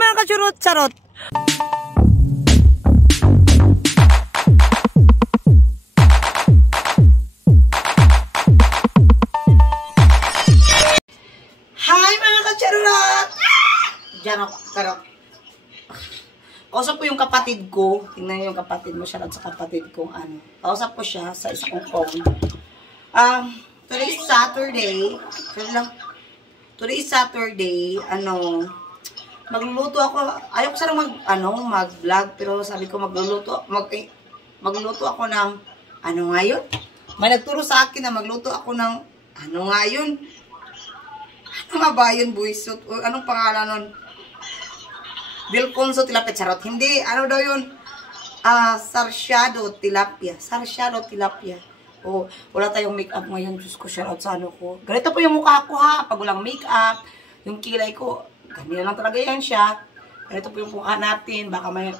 mga kachurot-charot! Hi mga kacharot! Diyan ako, karot. Kausap ko yung kapatid ko. Tingnan yung kapatid mo siya at sa kapatid kong ano. Kausap ko siya sa isa kong phone. Today is Saturday. Today is Saturday. Magluluto ako. Ayoko sana mag-vlog. Pero sabi ko magluluto ako ng, ano nga yun? May nagturo sa akin na magluto ako ng, ano nga yun? Ano nga ba yun, buisot? Anong pangalan nun? Bilconso tilapia, charot. Hindi, ano daw yun? Sarsyado tilapia. Sarsyado tilapia. Oh, wala tayong makeup ngayon. Diyos ko, shoutout sa ano ko. Ganito po yung mukha ko ha. Pag walang makeup, yung kilay ko, ganyan lang talaga yan siya. Ganito po yung mukha natin. Baka may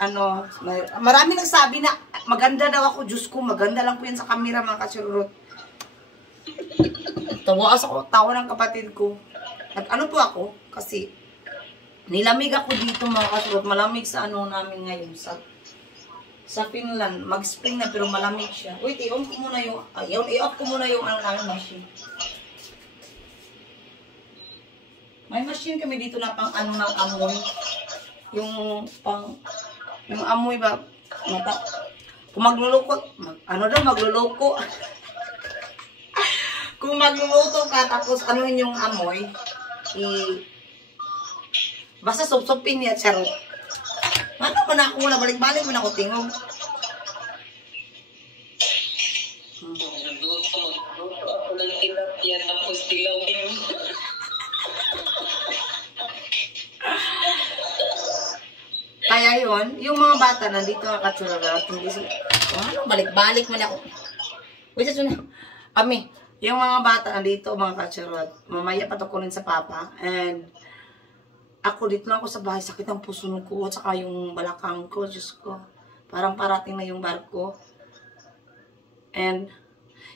marami nagsabi na maganda daw ako. Diyos ko, maganda lang po yan sa camera mga kasurot. Tawa ng kapatid ko. Ano po ako? Kasi nilamig ako dito mga kasurot. Malamig sa ano namin ngayon. Sa Finland. Mag-spring na pero malamig siya. Wait, i-off ko muna yung ano namin machine. May machine kami dito na pang ano ng amoy. Yung amoy ba? Kung magluluko. Magluluko. Kung magluluto ka tapos ano yung amoy. Basta sop-sopin niya, charot. Ano pa na ako muna, balik-balik mo na ako tingog. Magluto ako ng tilapia tapos tilawin. Kaya yun, yung mga bata nandito ang katsurarat, hindi sila, balik-balik mo na ako. Wait, yung mga bata nandito, mga katsurarat, mamaya patukunin sa papa, and ako dito lang ako sa bahay, sakit ang puso ko at saka yung balakang ko, Diyos ko. Parang parating na yung barko. And,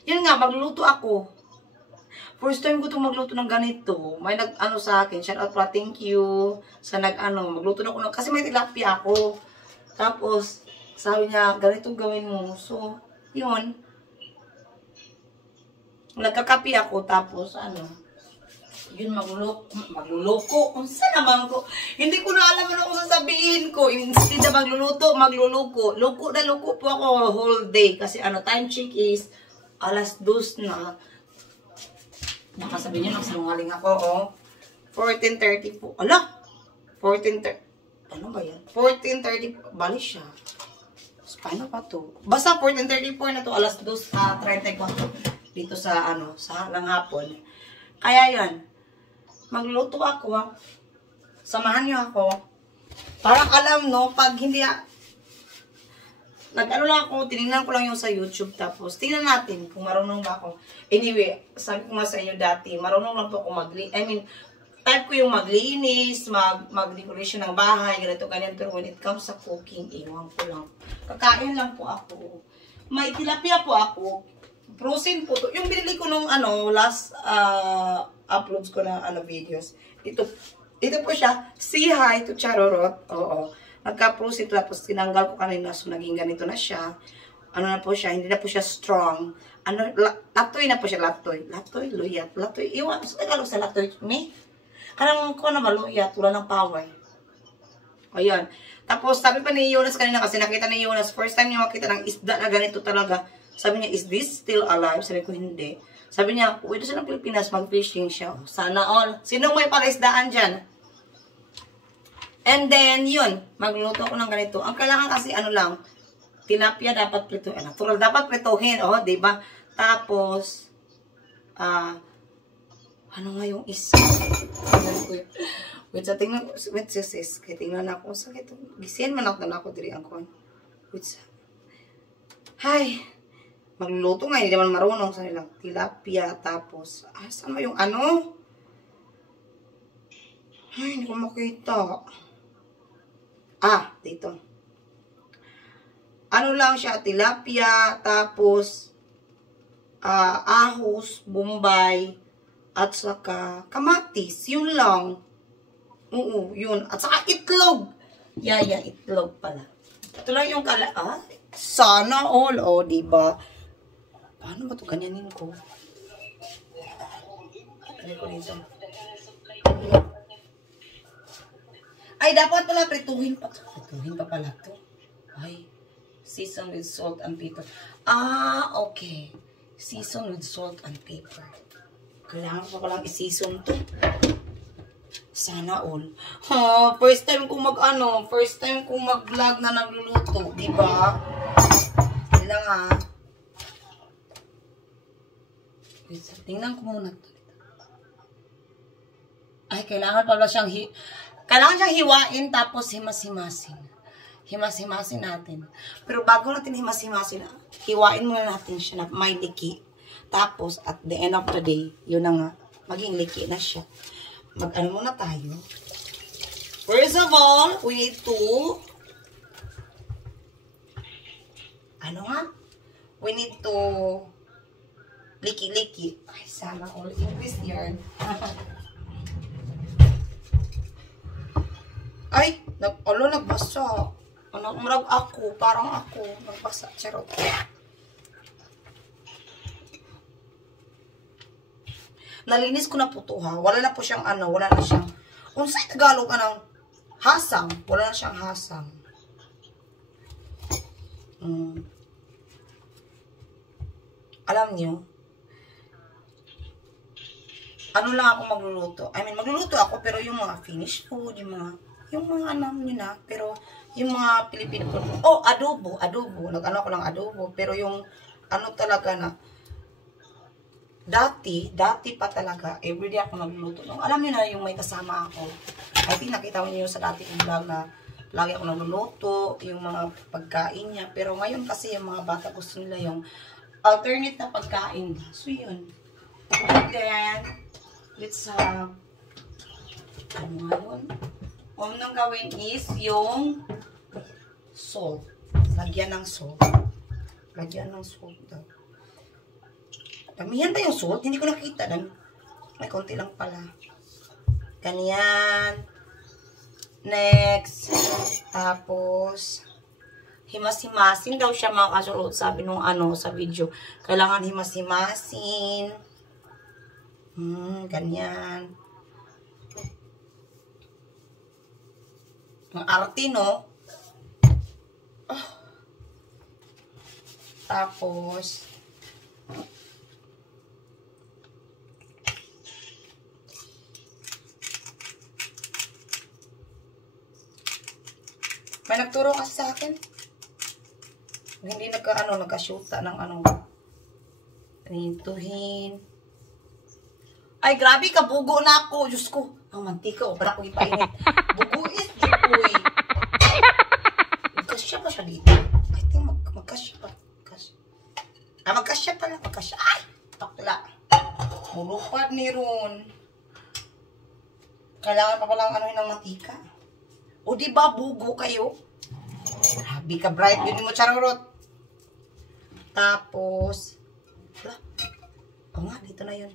yun nga, magluluto ako. First time ko itong magluto ng ganito. May nag-ano sa akin, shout out pa, thank you. Sa magluto na ako, kasi may tilapia ako. Tapos, sabi niya, ganito gawin mo. So, yun. Nagkakapi ako, tapos, yun, magluluko. Kung saan naman ko. Hindi ko na alam ano kung sasabihin ko. Instead na magluluko. Luko po ako whole day. Kasi time check is 2:00 na. Nakasabihin nyo, nagsinungaling ako, 14:30 po. 14:30. Ano ba yan? 14:30. Bali siya. Paano pa to? Basta 14:34 na to. 2:34. Dito sa lang hapon. Kaya yan. Magluto ako, samahan niyo ako. Parang alam, pag hindi, lang ako, tinignan ko lang yung sa YouTube, tapos tingnan natin kung marunong ba ako. Anyway, sabi ko nga sa inyo dati, marunong lang po ako type ko yung maglinis, mag-decoration ng bahay, ganito, ganyan, pero when it comes sa cooking, iwan ko lang. Kakain lang po ako. May tilapia po ako. Frozen po to. Yung binili ko nung last uploads ko na videos. Ito po siya. Say hi to Charorot. Oo. Nagka-frozen to. Tapos tinanggal ko kanina. So naging ganito na siya. Ano na po siya. Hindi na po siya strong. Latoy na po siya. Latoy, luyat. Latoy. Iwan. Sa Tagalog sa latoy. Karang ko na maluyat. Wala ng power. Ayan. Tapos sabi pa ni Jonas kanina kasi nakita ni Jonas. First time niya makita ng isda na ganito talaga. Sabi niya, is this still alive? Sabi ko, hindi. Sabi niya, uwi doon siya ng Pilipinas, mag-fishing siya. Sana all. Sinong may palaisdaan dyan? And then, yun. Magluluto ko ng ganito. Ang kailangan kasi, tilapia dapat prituhin. Natural, dapat prituhin. Diba? Tapos, ano nga yung isa? Wait, sis. Tingnan ako. Gisiyan man ako diri ang kon. Wait, hi. Magluluto nga, hindi naman marunong sa nilang tilapia, tapos, saan mo yung Ay, hindi ko makita. Dito. Lang siya, tilapia, tapos, ahos, bombay, at saka kamatis. Yun lang. Oo, yun. At saka itlog. Yaya, itlog pala. Ito lang yung sana all. O, diba? Paano ba ito? Ganyanin ko. Ano ko dito? Ay, dapat pala prituhin pa. Prituhin pa pala ito. Ay, season with salt and pepper. Okay. Season with salt and pepper. Kailangan pa palang i-season to. Sana all. First time kong first time kong mag-vlog na nagluluto. Diba? Kailangan tingnan ko muna ito. Ay, kailangan pala siyang hiwain tapos himas-himasin. Himas-himasin natin. Pero bago natin himas-himasin, hiwain muna natin siya na may liki. Tapos, at the end of the day, yun na nga, maging liki na siya. Mag-ano muna tayo. First of all, we need to we need to liki-liki. Ay, sana all English yarn. Ay, nagbasa. Marag ako, parang ako. Nagbasa, charot. Nalinis ko na po ito, ha. Wala na po siyang wala na siyang, kung sa'y Tagalog ng hasang, wala na siyang hasang. Alam niyo, lang ako magluluto. I mean, magluluto ako, pero yung mga finished food, yung mga alam niyo na, pero yung mga Pilipino food, adobo, nag-ano ako ng adobo, pero yung, talaga na, dati pa talaga, everyday ako nagluluto. Alam niyo na, yung may kasama ako, I think nakita niyo sa dati kong vlog na, lagi ako nagluluto, yung mga pagkain niya, pero ngayon kasi yung mga bata gusto nila yung, alternate na pagkain. So, yun. And then, let's ngayon? Nang gawin is yung salt. Lagyan ng salt. Lagyan ng salt daw. Damihan ba yung salt? Hindi ko nakita. May konti lang pala. Ganyan. Next. Tapos, himas-himasin daw siya mga kasulot. Sabi nung sa video. Kailangan himas-himasin. Ganyan. Ang arte, no? Tapos, may nagturo kasi sa akin. Hindi nagka-shoota ng Pintuhin. Ay, grabe ka, bugo na ako. Diyos ko, ang mantika, para ko ipainit. Bugo is, Joy. Magkasya pa siya dito. I think magkasya pa. Magkasya pala. Magkasya. Ay, takla. Mulupad ni Ron. Kailangan pa palang ng mantika. O, diba, bugo kayo? Grabe ka, bright. Yun mo, charorot. Tapos, nga, dito na yun.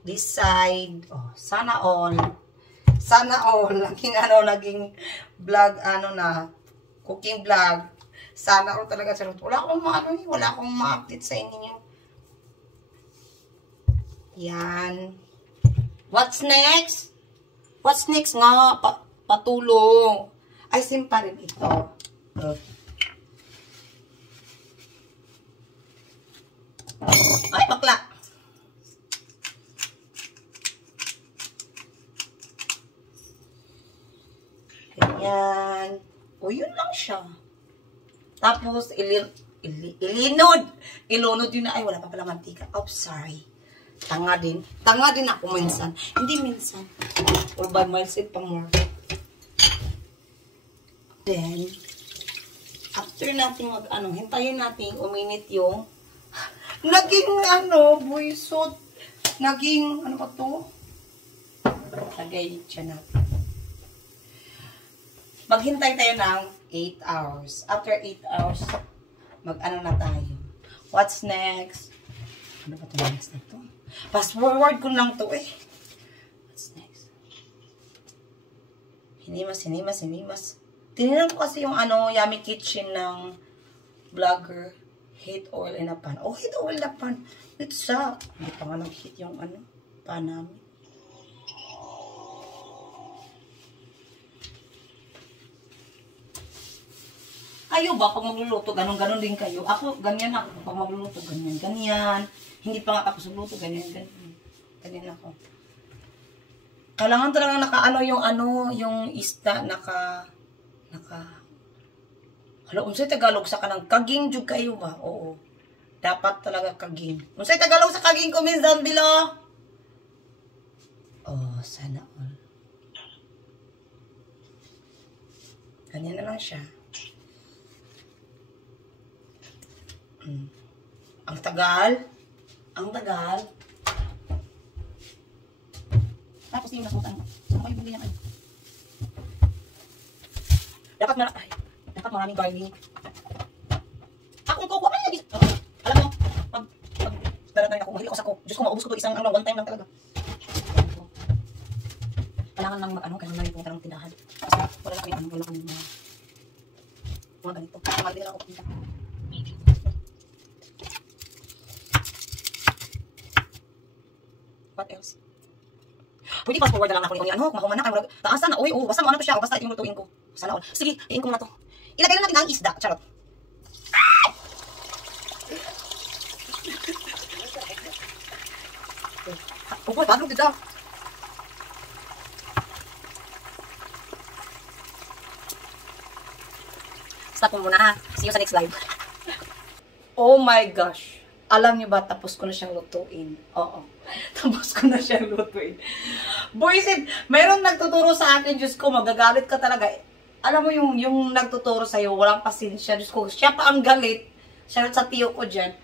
This side, sana all. Sana all. Naging vlog, cooking vlog. Sana all talaga, charot. Wala akong ma-update sa inyo. Yan. What's next? What's next nga? Patulong. Ay, simpa rin ito. Ay, bakla. Ganyan. Yun lang siya. Tapos, ilinod. Ilunod yun na. Ay, wala pa pala mantika. Sorry. Tanga din ako minsan. Hindi minsan. Or by myself pa more. Then, after natin hintayin natin uminit yung naging buwisot. Naging, ba to? Lagay siya natin. Maghintay tayo ng 8 hours. After 8 hours, na tayo. What's next? Ano ba ito next na to? Fast forward ko lang to eh. What's next? Hinimas. Tinignan ko kasi yung Yummy Kitchen ng vlogger. Heat oil in a pan. Oh, heat oil in a pan. It's hindi pa nga nag-heat yung pan namin. Kayo ba, pag magluluto, ganon din kayo? Ako, ganyan ako. Pag magluluto, ganyan. Hindi pa nga tapos magluto, ganyan. Ganyan ako. Kailangan talaga yung isda, hala, unsay Tagalog sa kanang kaging jud kayo ba? Oo. Dapat talaga kaging. Unsay Tagalog sa kaging, comments down below. Oh, sana all. Ganyan na lang siya. Ang tagal. Tapos yung nasutan mo. Ano kayo bigyan yan? Dapat maraming garlic. Akong kukuha man lagi. Alam mo, pag darating ako, mahili ako sa ko. Diyos ko, maubos ko to isang one time lang talaga. Kailangan lang kailangan lang pumunta ng tindahan. Kasi wala kami mga ganito. Mahal din ako pumunta. What else? Pwede fast forward na lang ako yung mahuman na kayo. Taasan na, basta mo to siya, basta yung lutuin ko. Sana all. Sige, iin ko na to. Ilagay na natin ang isda. Charot. Boy, padlog dito. Stop mo muna ha. See you sa next live. Oh my gosh. Alam niyo ba, tapos ko na siyang lutuin. Oo. Tapos ko na siyang lutuin. Boysid, mayroon nagtuturo sa akin, Diyos ko, magagalit ka talaga. Alam mo yung nagtuturo sa'yo, walang pasensya. Diyos ko, siya pa ang galit. Siya sa tiyo ko dyan.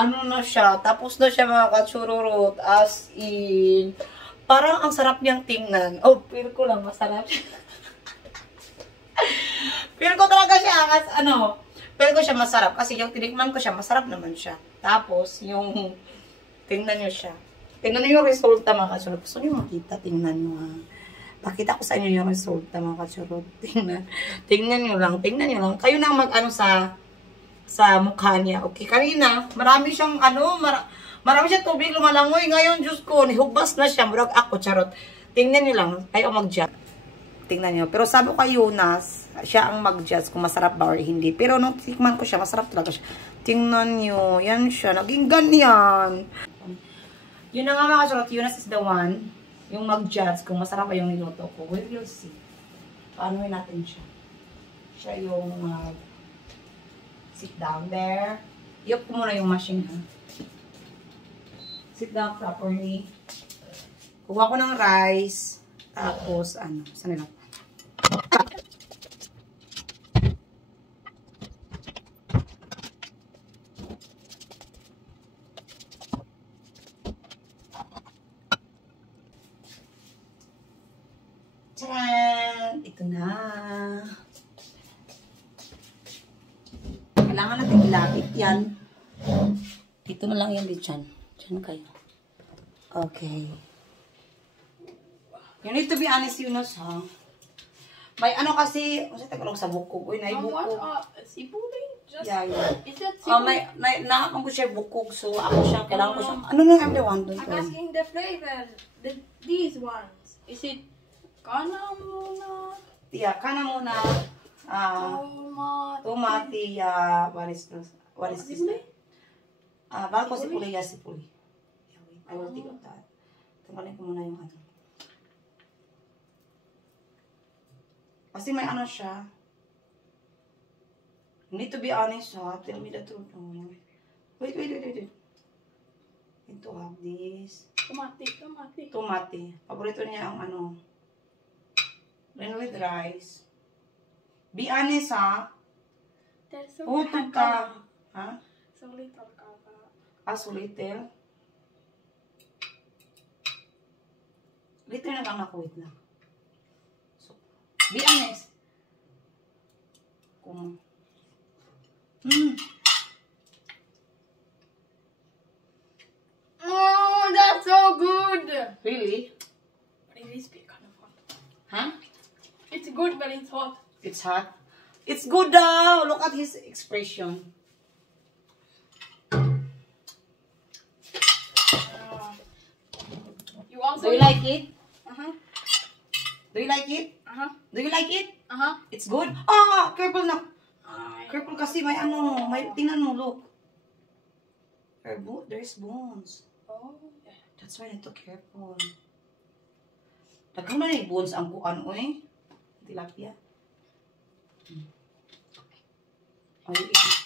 Ano na siya, tapos na siya mga katsururot, as in. Parang ang sarap niyang tingnan. Oh, feel ko lang, masarap. Feel ko talaga siya, pero ko siya masarap kasi yung tinikman ko siya, masarap naman siya. Tapos, yung tingnan nyo siya. Tingnan nyo yung resulta mga kasurot. Gusto nyo makita? Tingnan nyo ha. Pakita ko sa inyo yung resulta mga kasurot. Tingnan nyo lang. Kayo na mag-ano sa mukha niya. Okay, kanina, marami siyang marami siyang tubig lumalangoy. Ngayon, Diyos ko, nihubas na siya. Murag ako, charot. Tingnan nyo lang. Ayaw mag-judge. Tingnan nyo. Pero sabi ko kay Jonas, siya ang mag-judge kung masarap ba or hindi. Pero nung tikman ko siya, masarap talaga siya. Tingnan nyo. Yan siya. Naging ganyan. Yun na nga mga kasurot. Jonas is the one yung mag-judge kung masarap ba yung niluto ko. We will see. Paano natin siya. Siya yung sit down there. Iyop ko muna yung machine ha. Sit down properly. Kuha ko ng rice. Tapos, saan nila? Tcharan! Ito na. Kailangan natin ilapit yan. Dito na lang yan, dyan. Dyan kayo. Okay. You need to be honest, Yunus, ha? May kasi, kasi tagalog sa bukog. Uy, naibukog. Sipuli? Yeah. Is that sipuli? Nakakang ko siya bukog, so ako siya, kailangan ko siya. Ano na everyone doon? I'm asking the flavor. These ones. Is it kana muna? Yeah, kana muna. Tomati, what is this? Bago sipuli, sipuli. I will take of that. Tanggalin ko muna yung Kasi may siya. You need to be honest, ha? Tell me the truth. Wait. Need to have this. Tomati. Paborito niya ang then with rice. Be honest, ha? There's so Utog ka. Ha? So little ka. So little? Little na lang ako, wait lang. Be honest. Oh, that's so good. Really? But it is kind of hot. Huh? It's good, but it's hot. It's hot. It's good daw. Look at his expression. You want Do you some? like it? Uh-huh. Do you like it? Uh-huh. Do you like it? Uh-huh. It's good. Ah, careful na. Careful kasi may ano, may tingnan mo, look. There's bones. Oh. That's why I need to careful. Daghang na yung bones ang kuan oy. Tilapia. Oh,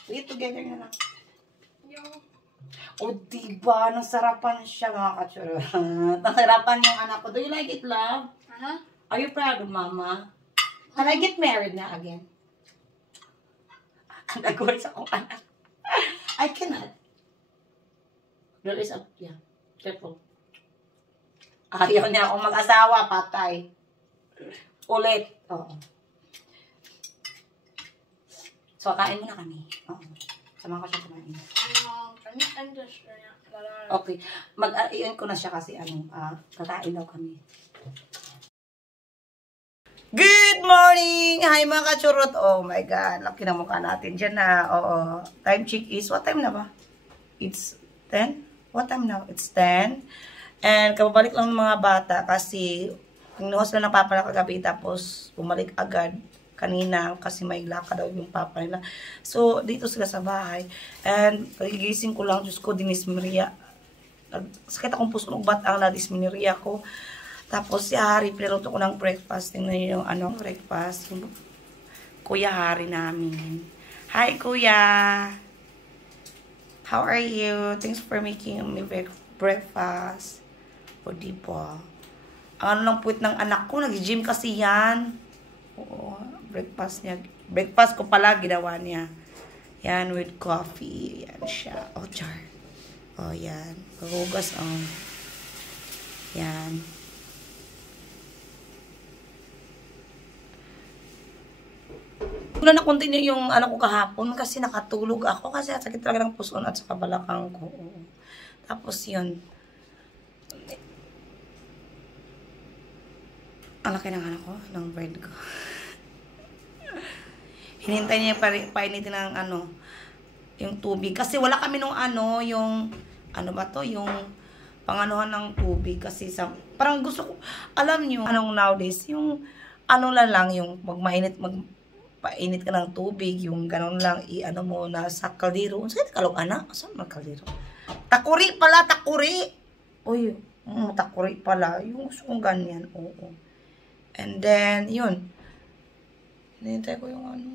we eat together na lang. Yo. O, diba? Nasarapan siya, mga katsura. Nasarapan yung anak ko. Do you like it, love? Uh-huh. Are you proud of mama? Can I get married na again? Nag-words akong anak. I cannot. There is a, yeah. Careful. Ayaw niya akong mag-asawa, patay. Ulit. Oo. So, kain muna kami. Oo. Sama ko siya kumain. Can you end this? Okay. Iyon ko na siya kasi kakain daw kami. Good morning! Hi mga kachurot! Oh my God. Laki na mukha natin dyan na. Oo. Time check is, what time na ba? It's 10? What time now? It's 10. And kababalik lang ng mga bata kasi kinuha sila ng papa na kagabi tapos bumalik agad kanina kasi may lakad daw yung papa nila. So, dito sila sa bahay. And pagigising ko lang, Diyos ko, dinismeria. Sakit akong puso ng batang na dismeria ko. Tapos si Hari, pinaluto ko ng breakfast. Tingnan niyo yung breakfast. Yung Kuya Hari namin. Hi, Kuya! How are you? Thanks for making me breakfast. O, diba? Ang lang puwit ng anak ko, nag-gym kasi yan. Oo, breakfast niya. Breakfast ko pala, ginawa niya. Yan, with coffee. Yan siya. Oh, char. Oh, yan. Pahugas, oh. Yan. Wala na continue yung ko kahapon kasi nakatulog ako kasi sakit talaga ng puson at sa balakang ko. Tapos yun. Ang laki ng anak ko, ng bread ko. Hinintay niya painitin ng yung tubig. Kasi wala kami nung yung, yung panganuhan ng tubig. Kasi parang gusto ko, alam niyo, nowadays, yung, lang, yung painit ka ng tubig, yung gano'n lang, mo na sa kaldero. Saan kalong anak? Saan man kaldero? Takuri pala, takuri! Uy, takuri pala. Yung gusto kong ganyan, oo. And then, yun. Hinintay ko yung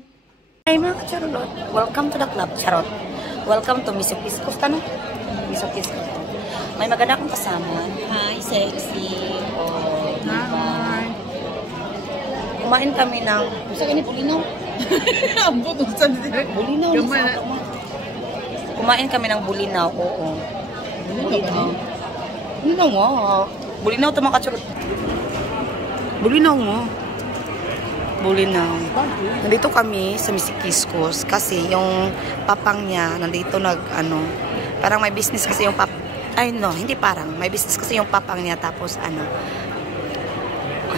Hi mga kacharot. Welcome to the club, charot. Welcome to Miso Kiskos, Miso Kiskos. May maganda akong kasama. Hi, sexy. Oh, diba? Kumain kami ng... Gusto ka ni Bulinaw? Ambot, gusto nila. Bulinaw. Kumain kami ng bulinaw, oo. Bulinaw. Bulinaw nga. Bulinaw ito mga kacharot. Bulinaw nga. Bulinaw. Nandito kami sa Miso Kiskos kasi yung papang niya nandito parang may business kasi yung hindi parang. May business kasi yung papang niya tapos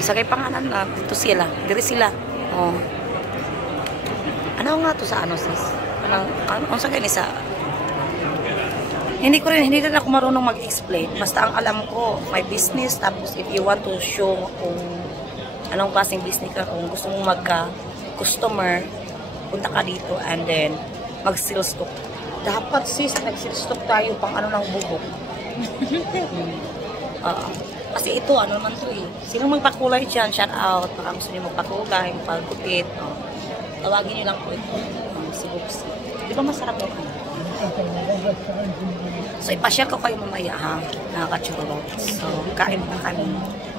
sa kay pangalan na dito sila. Dito sila. Oh. Ano nga to sa sis? Ano sa ganisa? Hindi rin ako marunong mag-explain. Basta ang alam ko, may business tapos if you want to show kung anong klaseng business ka, kung gusto mong magka-customer, punta ka dito and then mag-sales stock. Dapat sis, nag-sales stock tayo pang ng bubok. Kasi ito, naman to eh. Sino magpakulay dyan? Shout out. Baka gusto nyo magpakulay, magpagupit. Tawagin nyo lang po ito. Si Booksy. Di ba masarap ito? So, ipashare ko kayo mamaya ha. Nakakachurot. So, kain pa kami.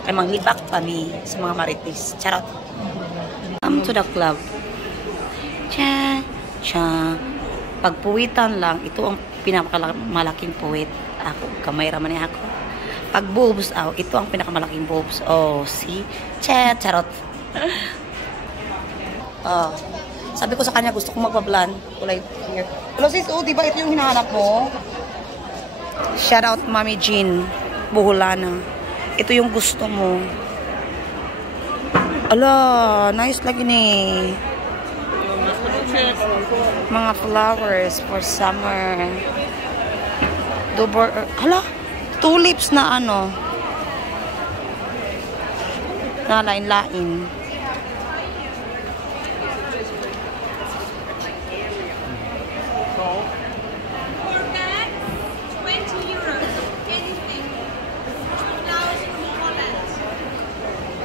Ay manglibak kami sa mga marites. Charot. Come to the club. Cha. Pagpuwitan lang, ito ang pinakamalaking puwit. Ako, kamay raman niya ako. Pag boobs, ito ang pinakamalaking boobs. Oh, see? Charot. Sabi ko sa kanya, gusto kong magpa-blonde. Kulay here. Hello sis, diba ito yung hinahanap mo? Shout out Mami Jean Buholana. Ito yung gusto mo. Ala, nice lagi ni. Mga flowers for summer. Hala, tulips na ano. Na lain-lain.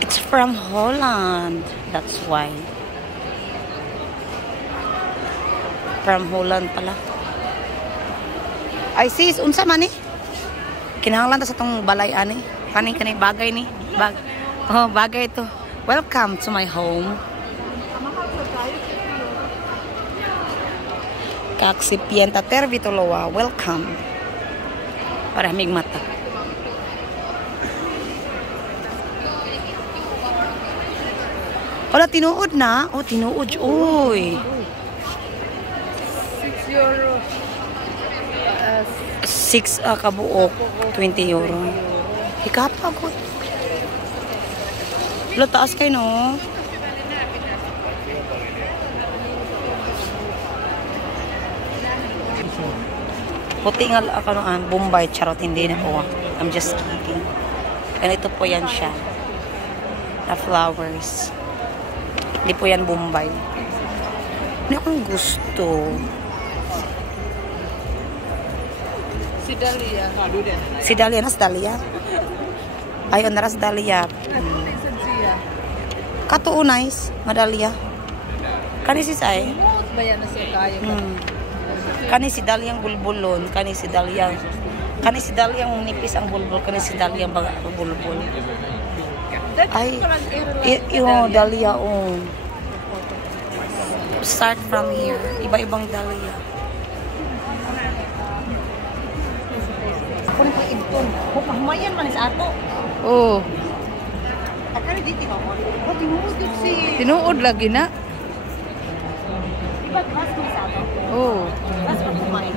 It's from Holland. That's why. From Holland pala. Ay sis, unsa man eh? Kinahanglan ta sa tong balay ani. Kani bagay ni. Bagay ito. Welcome to my home. Kaksipienta Tervitoloa. Welcome. Para mig mata. Wala, tinuod na. Oh, tinuod. Uy. 6 euro. 6 kabuok. 20 euro. Hikapa ko. Wala, taas kayo, no? Puti nga ako noon. Bombay. Charot, hindi na po. I'm just kidding. Ganito po yan siya. Na flowers. Hindi po yan Bombay. Hindi akong gusto. Si Dahlia. Si Dahlia, nas Dahlia? Ayun, naras Dahlia. Katuo nice, Madalia. Kani si Say? Bayan na siya kayo. Kani si Dahlia ang bulbulon. Kani si Dahlia ang nipis ang bulbul. Kani si Dahlia ang bulbul. Ay, yung Dahlia, oh. Start from here. Iba-ibang Dahlia. Ako nito ibton. Humayan man sa ato. Oh. Akari dito ko. Oh, tinuod si. Tinuod lagi na. Iba class mo sa ato. Oh. Class mo kumain.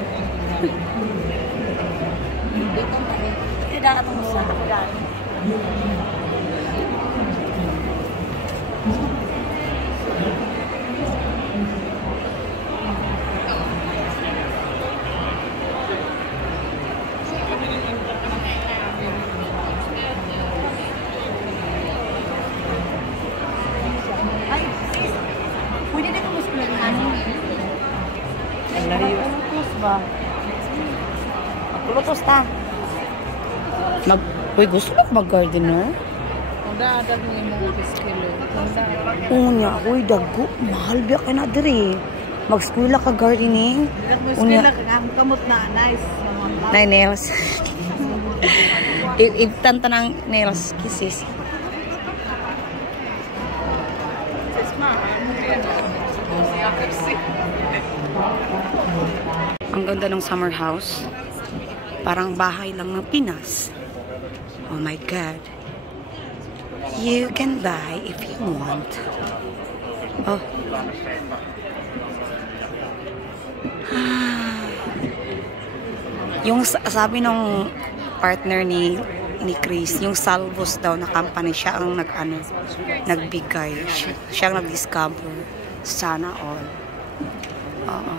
Dito pa rin. Kaya atong sa ato. Pwede na kung gusto na ano. Ang layo. Pulutos ba? Pulutos ta. Uy, gusto na mag-gardener? Dadag ni mga biskilo. Unya, uy, dago. Mahal biya ka na diri. Mag-school ka gardening. Biskilo ka kamot na nice. Nay nails. Ibtanta ng nails kisses. Ang ganda ng summer house. Parang bahay lang ng Pinas. Oh my God. You can buy if you want. Oh. Yung sabi ng partner ni Chris, yung Salvos daw na company, siya ang nagbigay. Siya ang nag-discover. Sana all. Oo.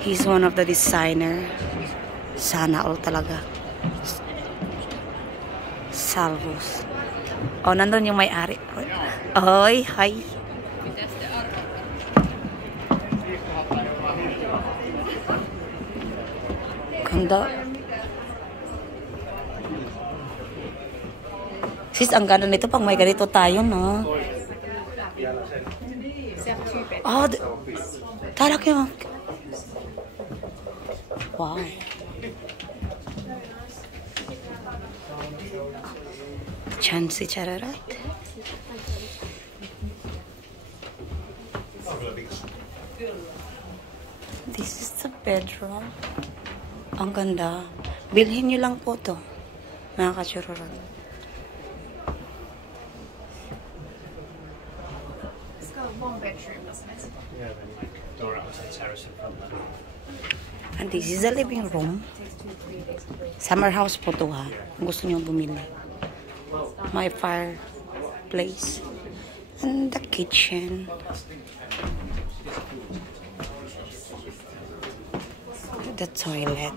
He's one of the designer. Sana all talaga. Salvos. Oh, nandun yung may-ari. Oy, hi. Ganda. Sis, ang ganda nito pag may ganito tayo, no? Oh, tarak yun. Wow. Chancy Chararat. This is the bedroom. Ang ganda. Bilhin nyo lang po to. Mga kachururan. It's got one bedroom, doesn't it? Yeah, then like door outside terrace in front there. And this is the living room. Summer house po to ha. Kung gusto nyo bumili. my fireplace. And the kitchen. The toilet.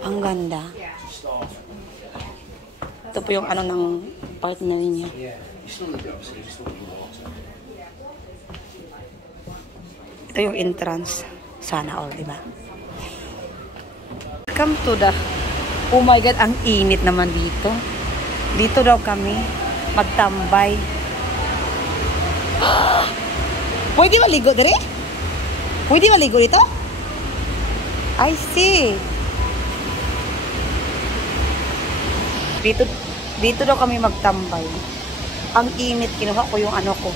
Ang ganda. Ito po yung ano ng partner niya. Ito yung entrance. Sana all, diba? Welcome to the... Oh my God, ang init naman dito. Dito daw kami magtambay. Pwede maligo dito? Pwede maligo dito? I see. Dito daw kami magtambay. Ang init, kinuha ko yung ano ko.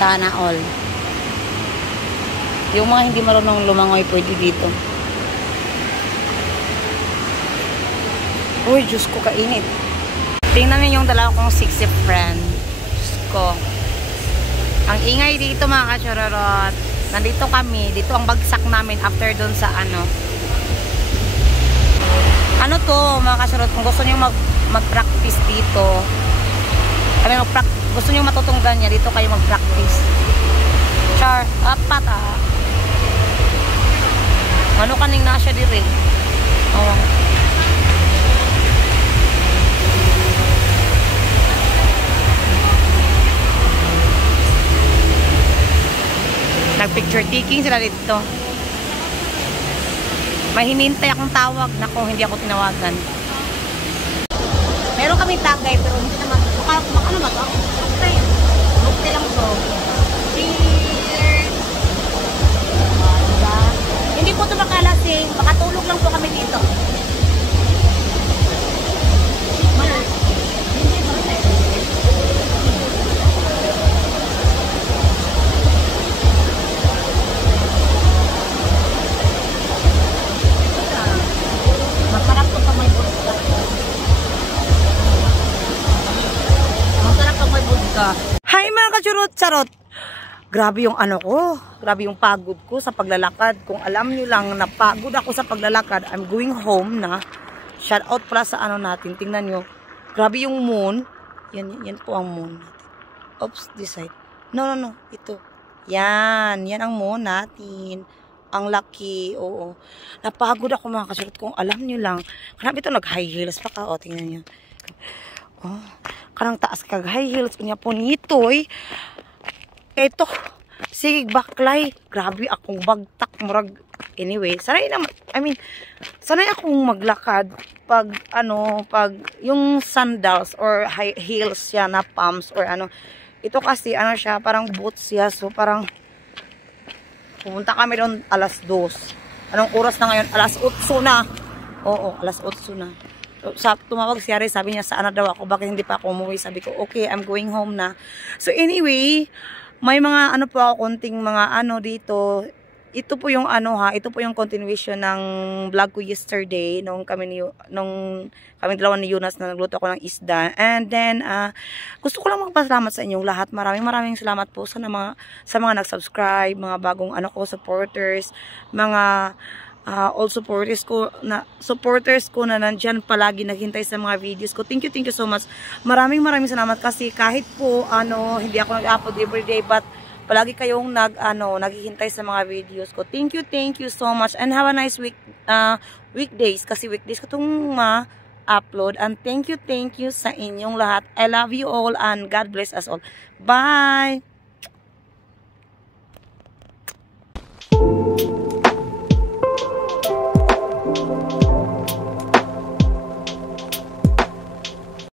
Sana all. Yung mga hindi marunong lumangoy pwede dito. Uy, Diyos ko, kainit. Tingnan niyo yung dalawa kong sexy friend. Diyos ko. Ang ingay dito mga kachororot. Nandito kami. Dito ang bagsak namin after dun sa ano. Ano to mga kachororot. Kung gusto niyo mag-practice dito. Gusto niyo matutunggan niya. Dito kayo mag-practice. Char. Apat ah. Ano kaning na siya dire? Oh. Nag-picture taking sila dito. May hinintay akong tawag na kung hindi ako tinawagan. Meron kami tagay pero hindi naman. Ano ba ito? Okay. Bukti lang ito. Cheers! Diba? Hindi po ito makalasing. Makatulog lang po kami dito. Masarap ito pag may vodka. Masarap pag may vodka. Hi mga kachurot-charot! Grabe yung ano ko. Grabe yung pagod ko sa paglalakad. Kung alam nyo lang na pagod ako sa paglalakad, I'm going home na. Shout out pala sa ano natin. Tingnan nyo. Grabe yung moon. Yan po ang moon natin. Oops, this side. No. Ito. Yan ang moon natin. Ang laki, oo. Napagod ako mga kachurot. Kung alam nyo lang. Karang ito nag-high heels pa ka. O, tingnan nyo. Oh, karang taas kag high heels. Kunya po nito'y. Eto. Sige, baklay. Grabe akong bagtak. Murag. Anyway, sanay akong maglakad pag yung sandals or high heels siya na pumps or ano. Ito kasi, ano siya, parang boots siya. So, parang pumunta kami doon alas 2. Anong oras na ngayon? Alas 8 na. Oo, alas 8 na. So, tumawag si Ari, sabi niya, saan na daw ako? Bakit hindi pa ako umuwi? Sabi ko, okay, I'm going home na. So, anyway, may mga ano po ako, konting mga ano dito. Ito po yung ano ha, ito po yung continuation ng vlog ko yesterday nung kami dalawa ni Jonas na nagluto ako ng isda. And then gusto ko lang magpasalamat sa inyong lahat. Maraming salamat po sa mga nag-subscribe, mga bagong ano ko supporters, mga all supporters ko na nandyan palagi naghintay sa mga videos ko. Thank you so much. Maraming salamat kasi kahit po hindi ako nag-upload everyday but palagi kayong naghihintay sa mga videos ko. Thank you so much and have a nice weekdays kasi weekdays ko itong ma-upload and thank you sa inyong lahat. I love you all and God bless us all. Bye!